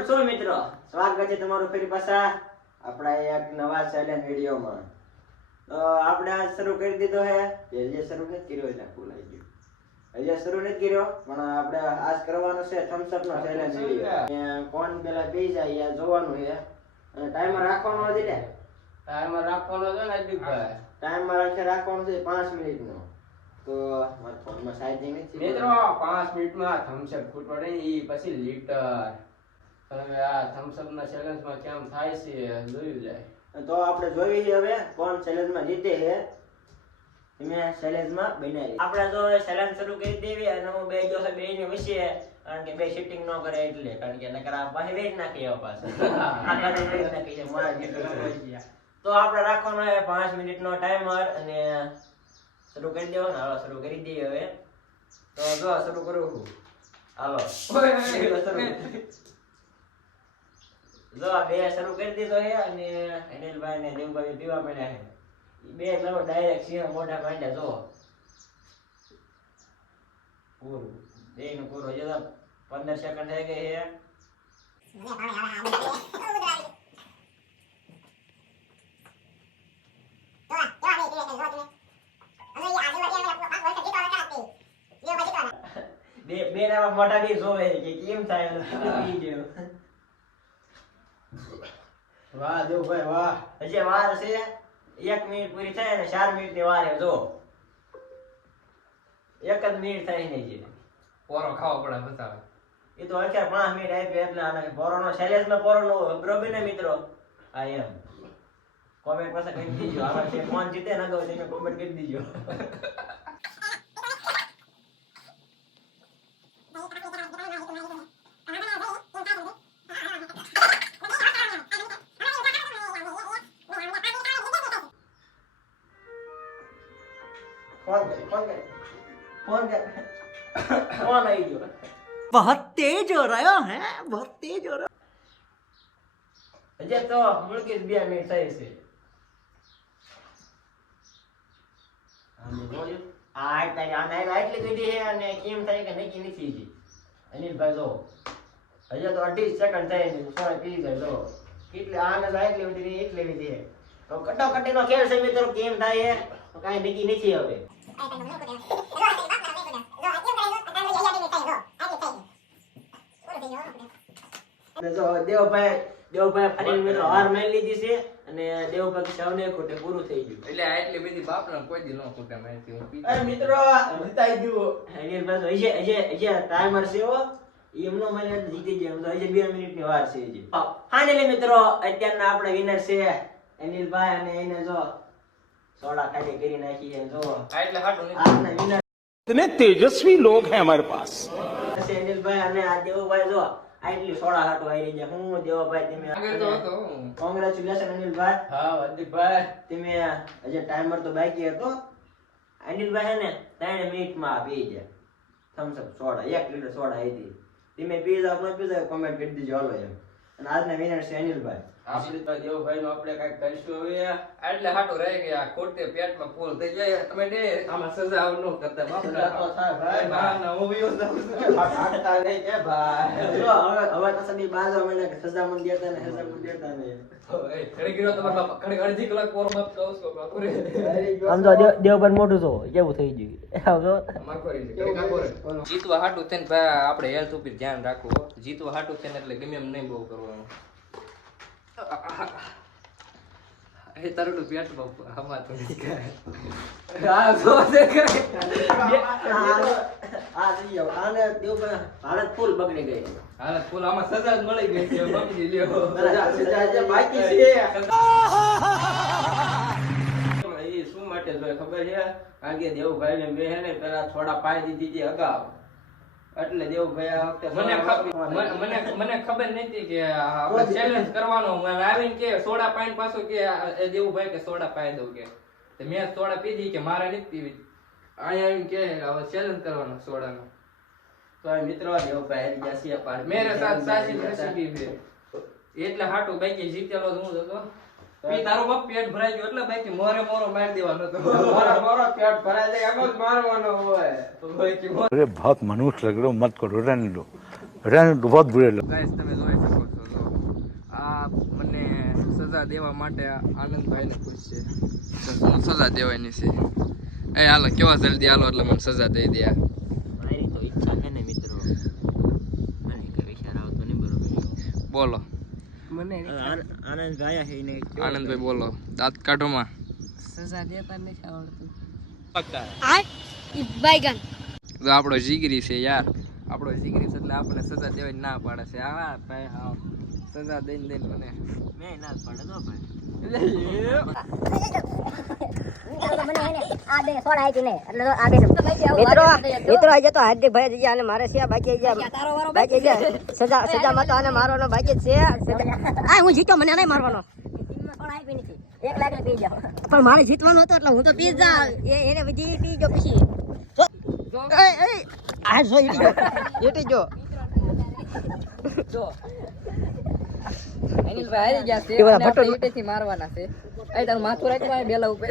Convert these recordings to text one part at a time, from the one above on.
કેમ છો મિત્રો? સ્વાગત છે તમારું ફરી પાછા આપણા એક નવા ચેલેન્જ વિડીયોમાં. તો આપણે આજ શરૂ કરી દીધો છે. જે શરૂ નથી કર્યો એટલે ભૂલાઈ ગયું. હજી શરૂ નથી કર્યો પણ આપણે આજ કરવાનો છે થમ્સ અપ નો ચેલેન્જ વિડીયો. કોણ પેલા પી જાય એ જોવાનું છે અને ટાઈમર રાખવાનો છે ને. ટાઈમર રાખવાનો છે ને અજીતભાઈ. ટાઈમર રાખવાનો છે 5 મિનિટનો. તો મારા ફોનમાં ચાર્જિંગ નથી. મિત્રો 5 મિનિટમાં થમ્સ અપ ફૂટવા દે ઈ પછી લીટર. હવે આ થમ્સ અપ ના ચેલેન્જ માં કેમ થાય છે જોયું જાય. તો આપણે જોઈએ છીએ હવે કોણ ચેલેન્જ માં જીતે છે. તમે ચેલેન્જ માં બનાવી આપણે તો ચેલેન્જ શરૂ કરી દેવી અને હું બે દિવસ બે ને વચ્ચે કારણ કે બે શિફ્ટિંગ ન કરે એટલે કારણ કે નકર આ પાસે વેટ નાખી આવ પાછો આ કાઢી વેટ નાખી છે મારા જીતે. તો આપણે રાખવાનો છે 5 મિનિટનો ટાઈમર અને શરૂ કરી દેવાનો. હાલો શરૂ કરી દઈએ હવે. તો જો શરૂ કરું છું. હાલો જો બે શરૂ કરી દીધો છે અને અનિલભાઈ ને દેવભાઈ પીવા મળ્યા છે. બે લોકો ડાયરેક્ટ સિંહ મોઢા માંડ્યા જો પૂરું બે નું પૂરું હજી તો 15 સેકન્ડ થઈ ગઈ છે. બે ના મોટા બી જોવે કે કેમ થાય પી ગયો. વાહ દેવભાઈ વાહ. હજી વાર છે 1 મિનિટ પૂરી થાય અને 4 મિનિટ ની વાર છે. જો 1 જ મિનિટ થાય ને જે પોરો ખાવો પડે બતાવે. એ તો અત્યારે 5 મિનિટ આપી એટલે આને પોરોનો ચેલેન્જ માં પોરોનો બરોબર ને મિત્રો. આ એમ કોમેન્ટ પાસે કરી દીજો. આમાં છે કોણ જીતે ના ગયો તમે કોમેન્ટ કરી દીજો. कौन आई जो बहुत तेज हो रहा है बहुत तेज हो रहा अजय तो मुड़के 2 मिनिट થઈ છે. આને જોયું આ તારી આને આટલી કીધી છે અને કેમ થાય કે નક્કી નથી જી. અનિલભાઈ જો હજી તો 28 સેકન્ડ થાય ને સોય પી જાય. જો કેટલી આને એટલી બધી એટલી બધી તો કટોકટીનો ખેલ છે મિત્રો. કેમ થાય તો કાઈ નક્કી નથી હવે. જો દેવભાઈ ફરી મિત્રો હાર માની લીધી છે અને દેવભાઈ સૌને ખોટે પૂરું થઈ ગયું. એટલે આટલી બધી બાપના કોઈ દી ન ખૂટે માહિતી હું પી. અરે મિત્રો જીતાઈ ગયું. અનિલભાઈ હજી ટાઈમર છે હો. એમનો મને જીતી જાય. તો હજી 2 મિનિટની વાર છે હજી. ફાઇનલી મિત્રો અત્યારના આપણે વિનર છે અનિલભાઈ અને એને જો સોડા ખાલી કરી નાખી છે. જો એટલે હાટું આપના વિનર इतने तेजस्वी लोग हैं हमारे पास. અનિલભાઈ અને આ દેવભાઈ જો આટલી સોડા હાટુ આવી ગયા. હું દેવભાઈ તમે આગળ તો હતો. કોંગ્રેચ્યુલેશન અનિલભાઈ. હા અજીતભાઈ તમે હજી ટાઈમર તો બાકી હતો. અનિલભાઈ ને 3 મિનિટમાં પી ગયા Thums up soda 1 litre soda હતી. તમે પી જાવ ન પી જાવ કોમેન્ટ કરી દીજો. હાલો એમ. અને આજના વિનર છે અનિલભાઈ. આપણે તો દેવભાઈ નો આપણે કઈક કરીશું હવે. એટલે હાટું રહી ગયા ખોટે પેટમાં ફૂલ થઈ જાય. તમે દે આમાં સજા આવ ન કરતા બાપડા તો થાય ભાઈ. ના ના હું વિયો જાઉં છું. હાટતા નહીં કે ભાઈ. જો હવે તો સબી બાજો મને સજા મન દેતા ને સજા મન દેતા ને. ઓય ખડી ગયો તમારા બાપા ખડી અડધી કલાક પોર મત કહું છું બાપુ રે. આમ તો દેવભાઈ મોટું છો કેવું થઈ ગયું. આવજો માકોરી છે ખડી કાપોરે. જીતવા હાટું થઈને ભાઈ આપણે હેલ્થ ઉપર ધ્યાન રાખવું. જીતવા હાટું થઈને એટલે ગમે એમ નહીં બહુ કરવાનું. એ તારું પેટ બાપુ આમાં તો આ જો દે કરે આ દીયો આને દેવભાઈ હાલત ફૂલ બગડી ગઈ. હાલત ફૂલ આમાં સજા જ મળી ગઈ છે બાપજી લ્યો સજા જે બાકી છે. એ શું માટે જોય ખબર છે? કારણ કે દેવભાઈ ને બે હે ને પેલા થોડા પાઈ દીધી હતી અગાઉ. એટલે દેવભાઈ આ વખતે મને ખબર નથી કે આપણે ચેલેન્જ કરવાનો. મને આવીને કે સોડા પાઈન પાછો કે દેવભાઈ કે સોડા પાઈ દઉં કે મેં સોડા પીધી કે મારે નથી પીવી. અહીંયા આવીને કે હવે ચેલેન્જ કરવાનો સોડાનો. તો મિત્રો દેવભાઈ ગયા છે પાડ મેરે સાથ સાચી રેસીપી છે. એટલે હાટું બાકી જીતેલો હું હતો. પી તારો બાપ પેટ ભરાઈ ગયો એટલે બાકી મોરે મોરો મારી દેવાનો હતો. મોરો પેટ ભરાઈ જાય એમ જ મારવાનો હોય. તો ભાઈ કે अरे बहुत मनुष्य लग रहे हो, मत करो, रहने दो. रंग बहुत बुरे लोग। ગાઈસ તમે જોઈ શકો છો જો આ મને સજા દેવા માટે આનંદભાઈને પૂછશે તો શું સજા દેવાની છે એ હાલો કેવા જલ્દી હાલો એટલે મને સજા દઈ દે મારી તો ઈચ્છા છે ને મિત્રો, મને કઈ વિચાર આવતો નહીં બરોબર. બોલો આનંદભાઈ આયા છે એને આનંદભાઈ બોલો દાંત કાઢોમાં સજા દેતા નથી આવડતું. તો આપણો જીગરી છે યાર આપણો જીગરી છે એટલે આપણે સજા દેવાની ના પાડે છે હા ભાઈ હા સજા દઈને દઈને મને મેં ના જ પાડે તો ભાઈ. મિત્રો આજે તો હાર્દિક ભાઈ જગ્યા અને મારે છે બાકી સજા માં તો આને મારવાનો બાકી જ છે. હું જીતો મને નહીં મારવાનો પણ મારે જીતવાનું હતું એટલે હું તો પી જા એને બધી પી જો પછી આ જો એટી જો અનિલભાઈ હારી ગયા છે એ બધા અને આપણે ભટ્ટો- ઈંટેથી મારવાના છે એ તારું માથું રાખવા બેલા ઉપર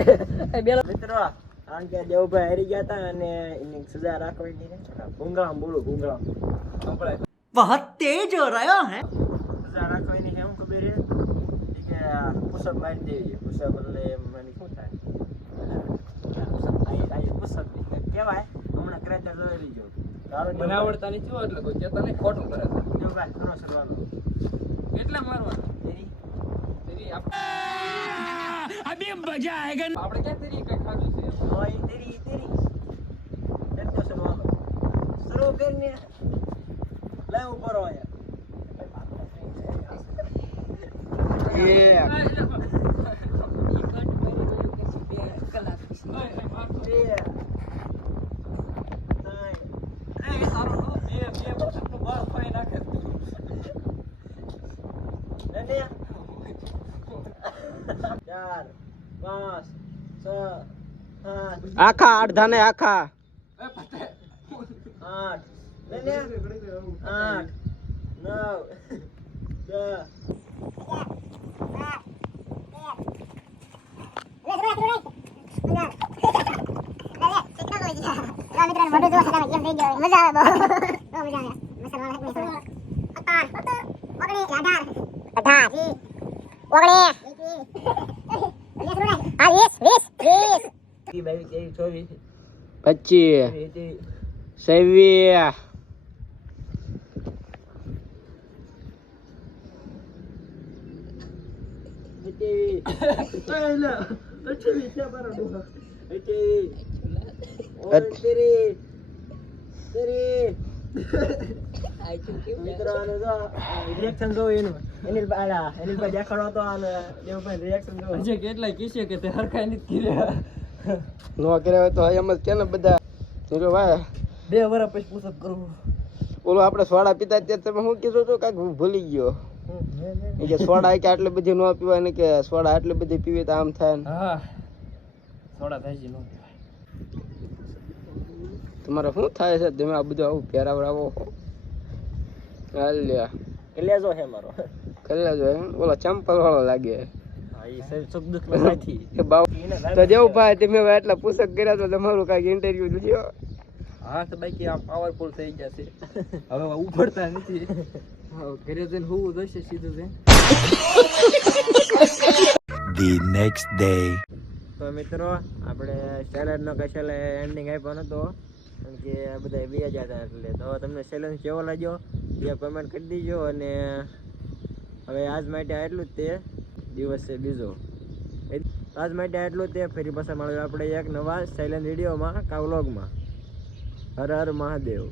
બેલા મિત્રો કારણ કે દેવભાઈ હારી ગયા હતા અને એની સજા રાખવાની છે. ભૂંગળામ બોલું ભૂંગળામ બહુત તેજ હો રહ્યા હે. સજા રાખવાની છે. શું ખબર છે કે પુષપ મારી દેવી. પુષપ એટલે મને શું થાય પુષપ કહેવાય. હમણાં ક્રેટર જોઈ લીજો. મને આવડતા નથી હો એટલે કોઈ કહેતા નહીં ખોટું કરે છે દેવભાઈ ઘણો સરવાનો કેટલા મારવાનું તેરી અભી મજા આયેગા આપણે ક્યાં તેરી કઈ ખાધું છે તેરી તેરી સરવાનો શરૂ કરીને લઈ ઉપર હોય ચાર પાંચ છ સાત આખા અડધા ને આખા આઠ આઠ નવ દસ બાવીસ ચોવીસ 25 26 રિએક્શન જોવું એનું અનિલભાઈ દેખાડો તો દેવભાઈ રિએક્શન જોવું કેટલા કીશે કે તે હરખાઈ નથી કર્યા નો કર્યા હોય તો એમ જ કે ને બધા નીરો ભાઈ 2 વર્ષ પછી પુષઅપ કરવું ઓલો આપણે સોડા પીતા ત્યારે તમે શું કીધું હતું કાંઈક હું ભૂલી ગયો એ કે સોડા કે આટલી બધી ન પીવાય ને કે સોડા આટલી બધી પીવી તો આમ થાય ને હા થોડા થાય છે નો તમારે શું થાય છે તમે આ બધું આવું પહેરાવડાવો હાલ્યા કલેજો છે મારો કલ્લા જો ઓલો ચંપલ વાળો લાગે હા એ સુખ દુઃખ નો સાથી એ બાવ તો જેવું ભાઈ તમે હવે આટલા પુસ્તક કર્યા તો તમારું કાંઈક ઇન્ટરવ્યુ લીધો હા તો બાકી આ પાવરફુલ થઈ ગયા છે હવે ઉપડતા નથી ઘરે જઈને હું જશે સીધું છે The next day. તો મિત્રો આપણે સેલેડનો કશેલે એન્ડિંગ આપ્યો નતો કારણ કે આ બધા બીજા જ હતા એટલે તો તમને સેલેન્જ કેવો લાગ્યો એ કમેન્ટ કરી દીજો અને હવે આજ માટે આટલું જ તે દિવસ છે બીજો આજ માટે આટલું જ તે ફરી પાછા મળ્યું આપણે એક નવા સાયલેન્ટ વિડીયોમાં કા વ્લોગમાં હર હર મહાદેવ.